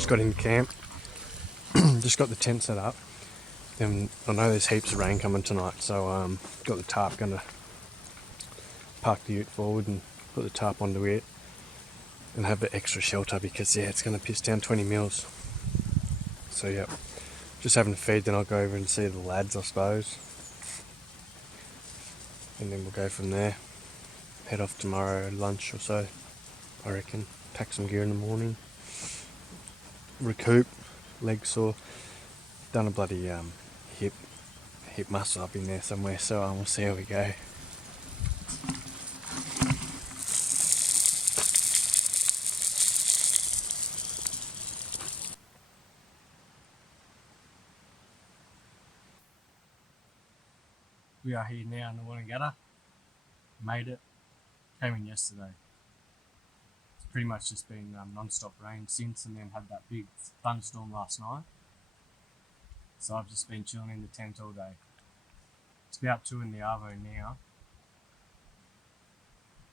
just got into camp. Just got the tent set up. Then I know there's heaps of rain coming tonight, so got the tarp. Gonna park the ute forward and put the tarp onto it, and have the extra shelter because it's gonna piss down 20 mils. So yeah, just having a feed. Then I'll go over and see the lads, I suppose, and then we'll go from there. Head off tomorrow lunch or so, I reckon. Pack some gear in the morning. Recoup. Leg sore. Done a bloody hip muscle up in there somewhere, so we'll see how we go. We are here now in the Wonnangatta. Made it. Came in yesterday. It's pretty much just been non-stop rain since, and then had that big thunderstorm last night. So I've just been chilling in the tent all day. It's about 2 in the arvo now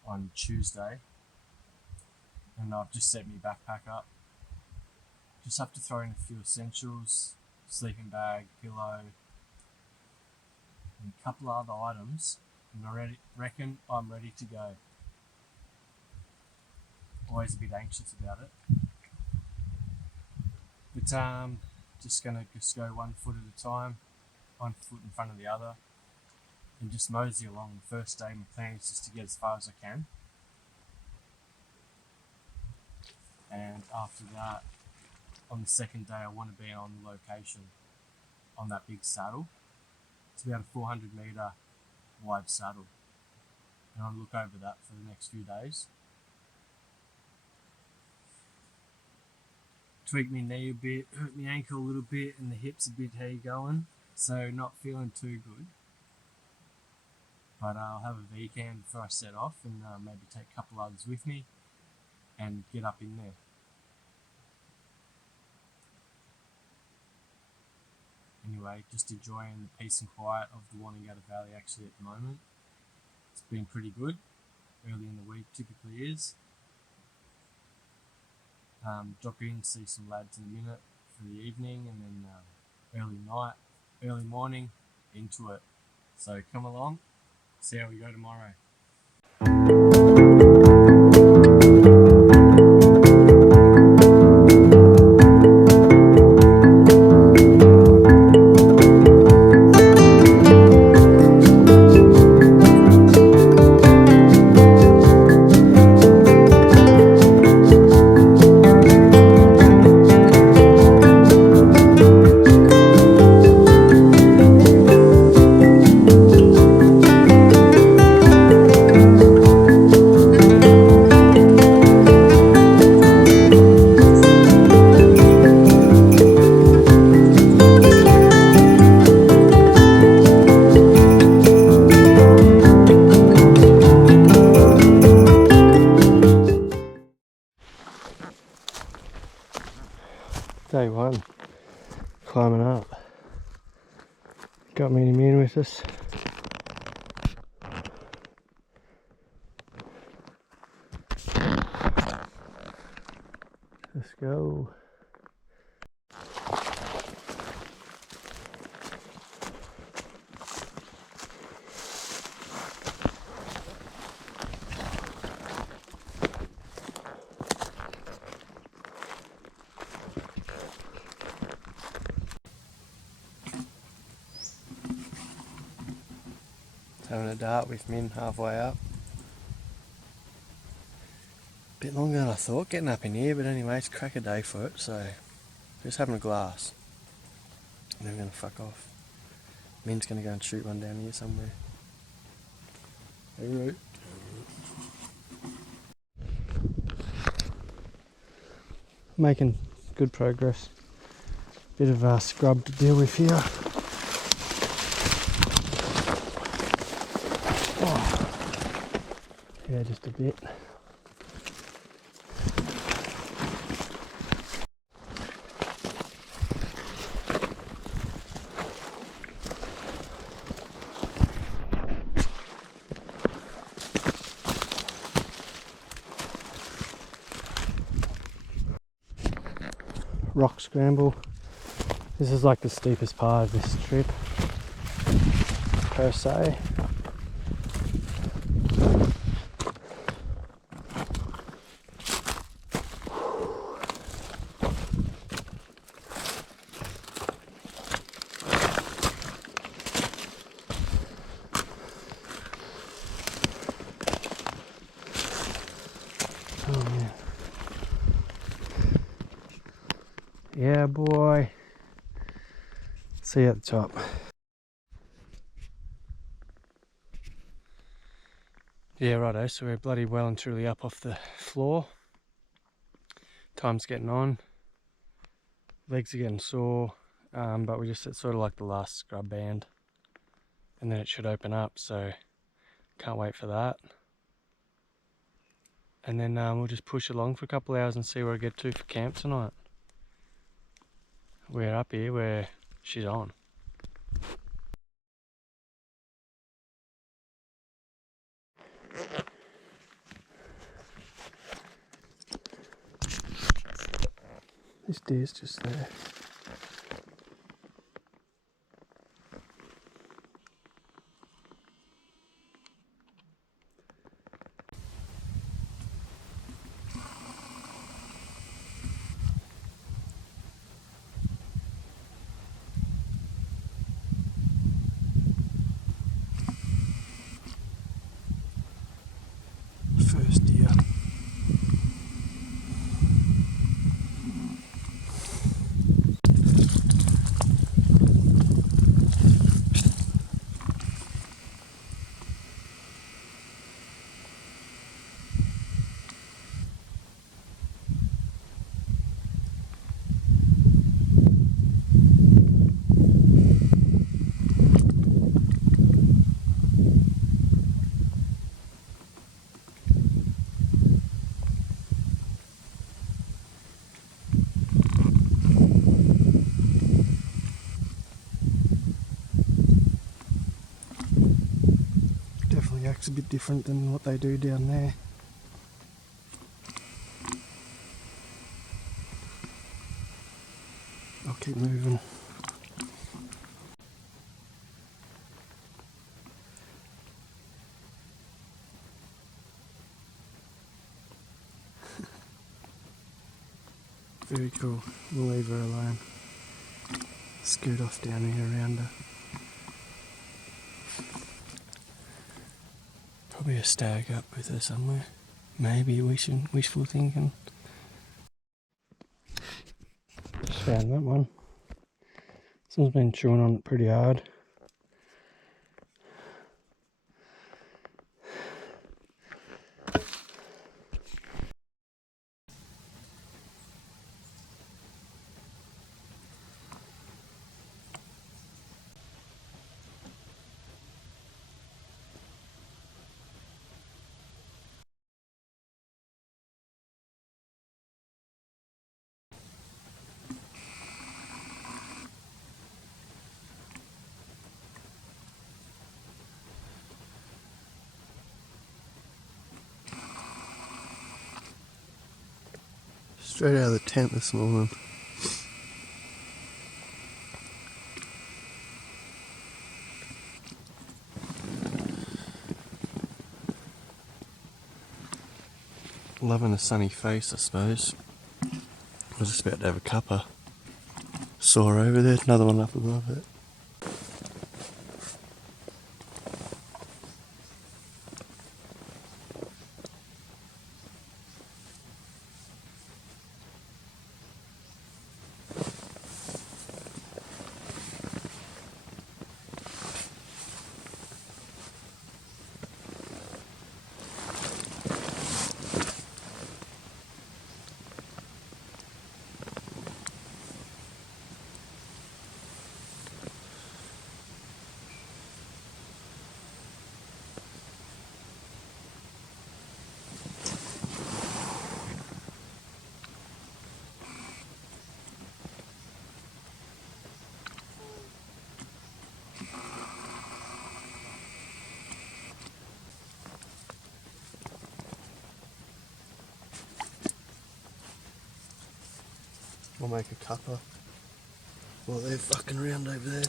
on Tuesday, and I've just set my backpack up. Just have to throw in a few essentials, sleeping bag, pillow, and a couple of other items, and I reckon I'm ready to go. Always a bit anxious about it, but just gonna go 1 foot at a time, 1 foot in front of the other, and just mosey along. The first day, my plan is just to get as far as I can, and after that, on the second day, I want to be on location on that big saddle. It's about a 400 metre wide saddle, and I'll look over that for the next few days. Tweaked my knee a bit, hurt my ankle a little bit, and the hips a bit going, so not feeling too good. But I'll have a V-cam before I set off, and maybe take a couple others with me and get up in there. Anyway, just enjoying the peace and quiet of the Wonnangatta Valley actually at the moment. It's been pretty good. Early in the week typically is. Drop in, see some lads in a minute for the evening, and then early morning into it. So come along, see how we go tomorrow. Day 1, climbing up. Got me and Immune with us. Let's go. Having a dart with Min halfway up. Bit longer than I thought getting up in here, but anyway, it's crack a day for it, so just having a glass. And then we're going to fuck off. Min's going to go and shoot one down here somewhere. Hey, Root. Making good progress. Bit of scrub to deal with here. Yeah, just a bit. rock scramble. This is like the steepest part of this trip, per se. Oh man. Yeah, boy. See you at the top. Yeah, righto, so we're bloody well and truly up off the floor. Time's getting on. Legs are getting sore, but we just, it's sort of like the last scrub band. And then it should open up, so can't wait for that. And then we'll just push along for a couple of hours and see where I get to for camp tonight. We're up here where she's on. This deer's just there. First deer. Definitely acts a bit different than what they do down there. I'll keep moving. Very cool. We'll leave her alone. Scoot off down here around her. Probably a stag up with her somewhere. Maybe wishful thinking. Just found that one. Someone's been chewing on it pretty hard. Straight out of the tent this morning. Loving a sunny face, I suppose. I was just about to have a cuppa. Saw over there, another one up above it. I'll make a cuppa while they're fucking around over there.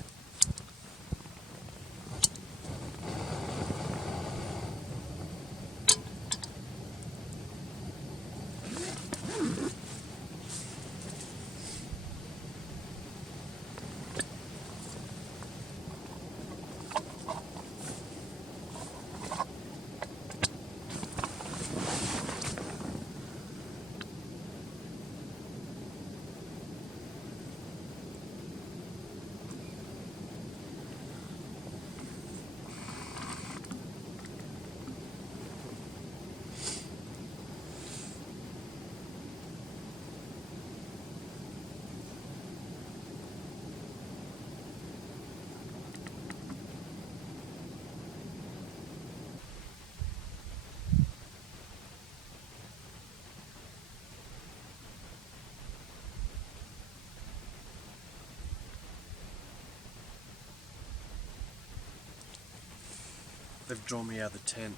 They've drawn me out of the tent.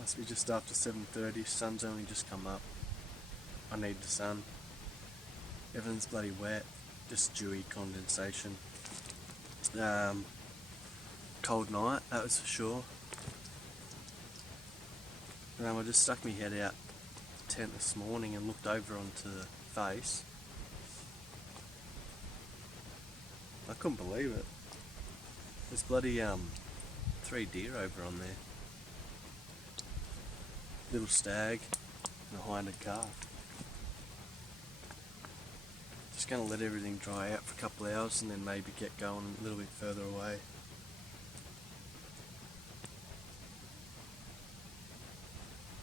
Must be just after 7:30. Sun's only just come up. I need the sun. Everything's bloody wet. Just dewy condensation. Cold night, that was for sure. I just stuck my head out the tent this morning and looked over onto the face. I couldn't believe it. There's bloody 3 deer over on there. Little stag and a hind calf. Just going to let everything dry out for a couple of hours and then maybe get going a little bit further away.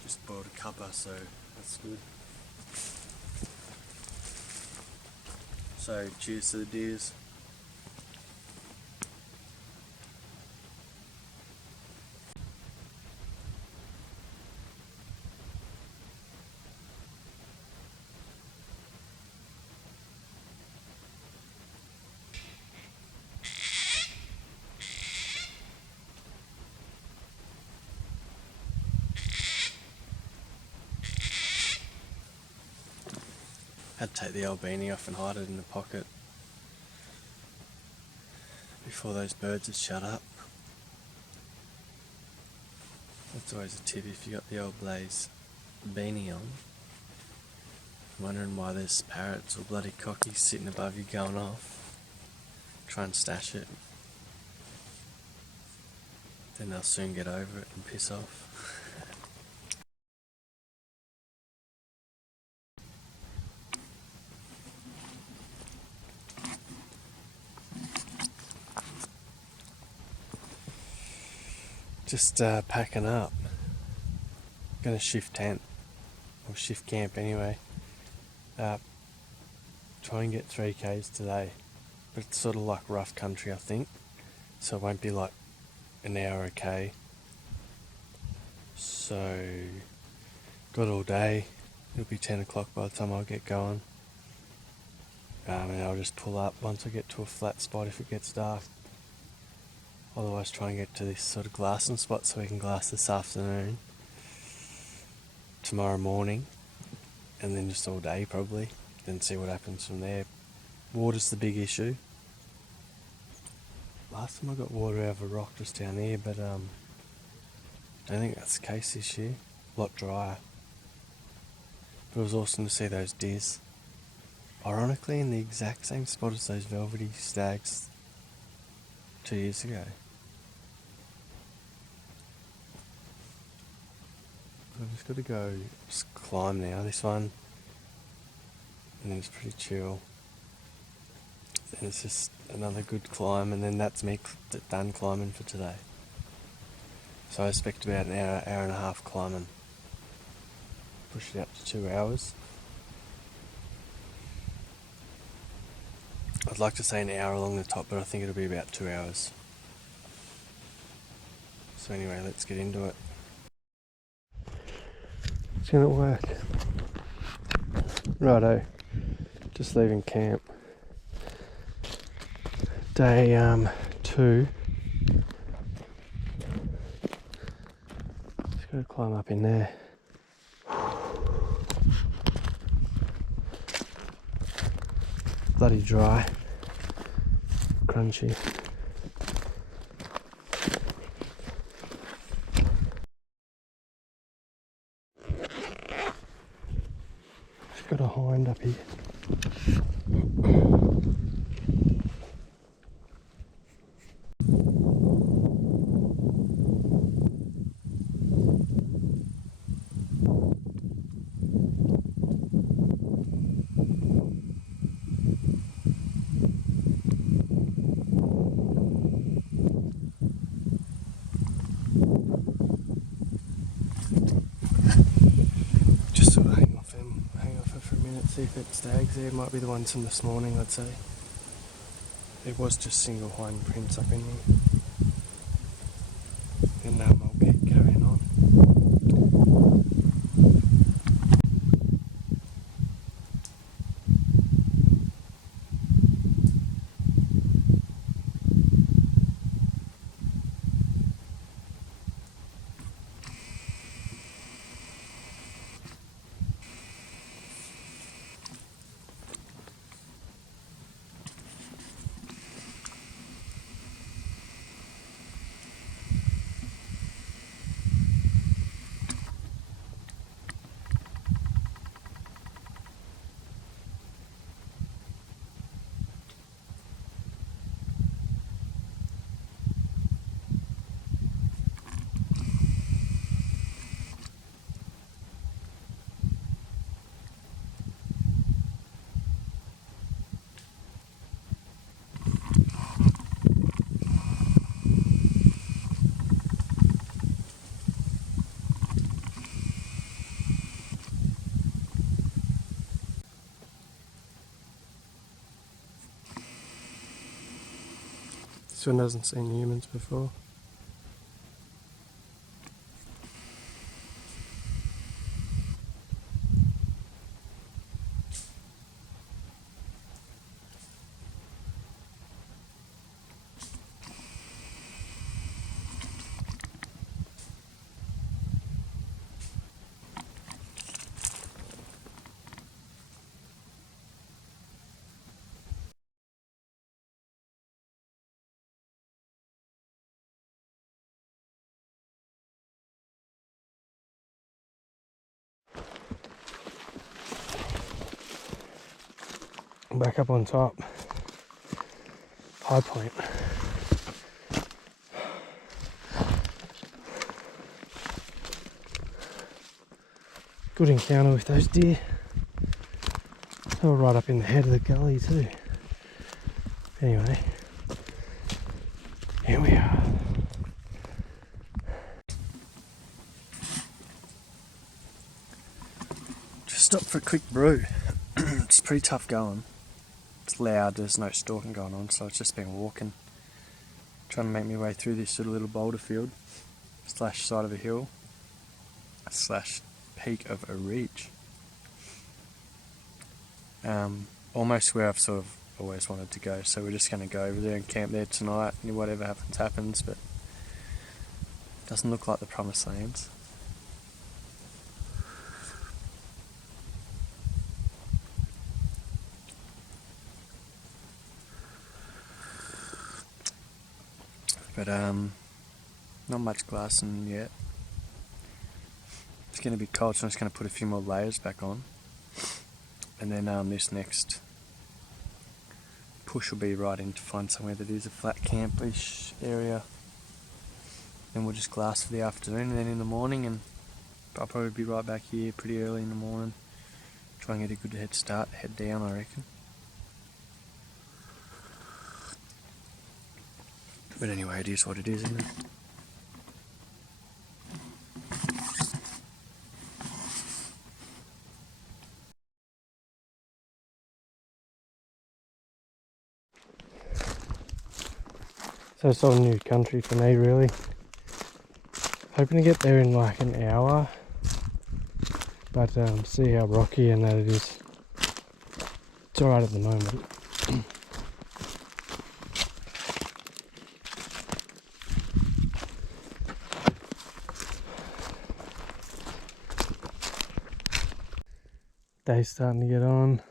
Just boiled a cuppa, so that's good. So cheers to the deers. Had to take the old beanie off and hide it in the pocket before those birds had shut up. That's always a tip if you got the old blaze beanie on. Wondering why there's parrots or bloody cockies sitting above you going off. Try and stash it. Then they'll soon get over it and piss off. Just packing up. Gonna shift tent, or shift camp anyway. Try and get 3Ks today, but it's sort of like rough country, I think, so it won't be like an hour a K. So got all day. It'll be 10 o'clock by the time I'll get going, and I'll just pull up once I get to a flat spot if it gets dark. Otherwise try and get to this sort of glassing spot so we can glass this afternoon, tomorrow morning, and then just all day probably, then see what happens from there. Water's the big issue. Last time I got water out of a rock just down here, but I don't think that's the case this year. A lot drier. But it was awesome to see those deers. Ironically in the exact same spot as those velvety stags 2 years ago. I've just got to go just climb now, this one, and then it's pretty chill. Then it's just another good climb, and then that's me done climbing for today. So I expect about an hour, hour and a half climbing. Push it out to 2 hours. I'd like to say an hour along the top, but I think it'll be about 2 hours. So anyway, let's get into it. It's gonna work. Righto, just leaving camp. Day 2. Just gotta climb up in there. bloody dry, crunchy. It's got a hind up here. Just sort of hang off it for a minute, see if it stags there. Might be the ones from this morning, I'd say. It was just single hind prints up in here. And I'll get carrying on. This one hasn't seen humans before. Back up on top. High point. Good encounter with those deer. They were right up in the head of the gully too. Anyway, here we are. Just stopped for a quick brew. It's pretty tough going. It's loud, there's no stalking going on, so it's just been walking. Trying to make my way through this sort of little boulder field, / side of a hill, / peak of a ridge. Almost where I've sort of always wanted to go, so we're just going to go over there and camp there tonight, and whatever happens, happens, but doesn't look like the promised lands. But not much glassing yet. It's going to be cold, so I'm just going to put a few more layers back on. And then this next push will be right in to find somewhere that is a flat campish area. Then we'll just glass for the afternoon, and then in the morning, and I'll probably be right back here pretty early in the morning. Try and get a good head start, head down, I reckon. But anyway, it is what it is, isn't it? So it's all new country for me, really. Hoping to get there in like an hour, but see how rocky and that it is. It's alright at the moment. Day's starting to get on.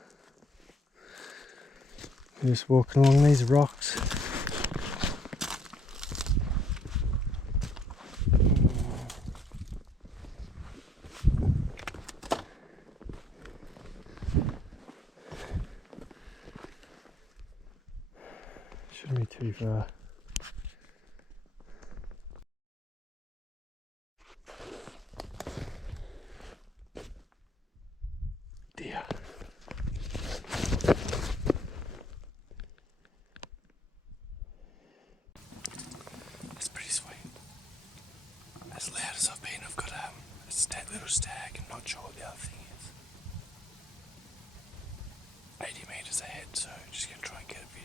Just walking along these rocks. Shouldn't be too far. Dear. It's pretty sweet. As loud as I've been, I've got a little stag. I'm not sure what the other thing is. 80 metres ahead, so just gonna try and get a video.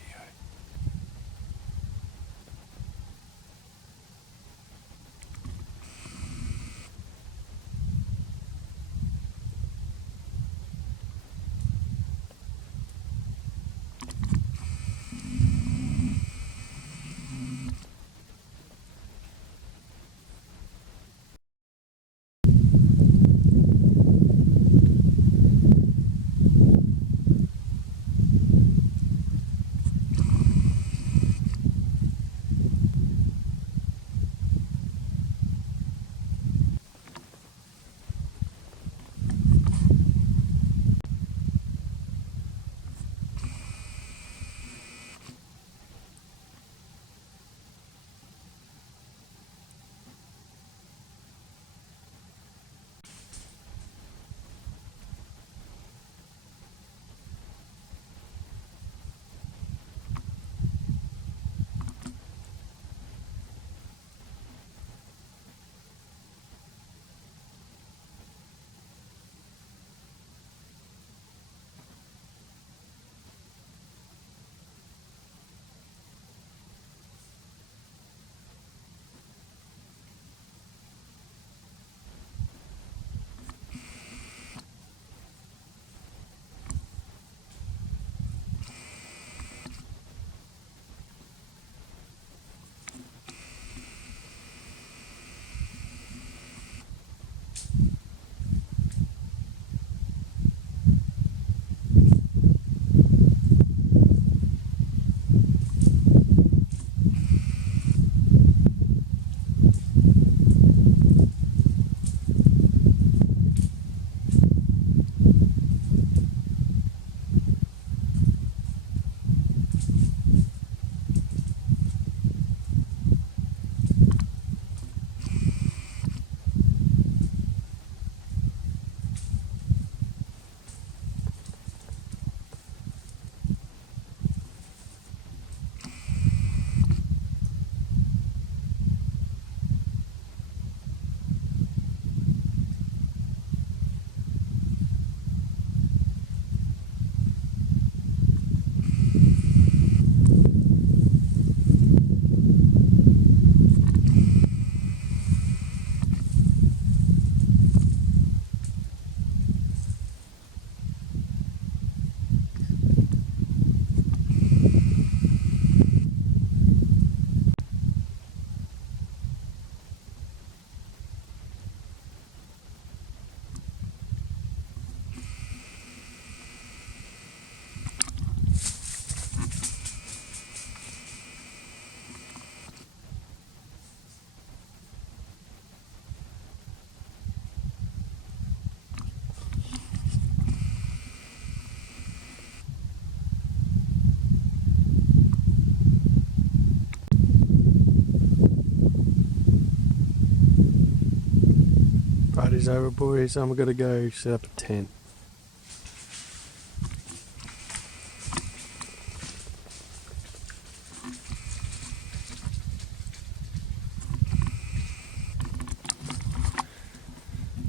Party's over, boys. I'm gonna go set up a tent.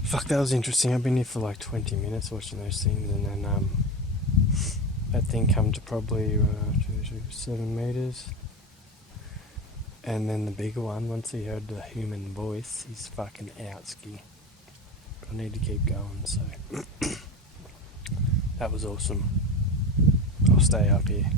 Fuck, that was interesting. I've been here for like 20 minutes watching those things, and then that thing come to probably 7 meters. And then the bigger one, once he heard the human voice, he's fucking out ski. I need to keep going, so that was awesome. I'll stay up here.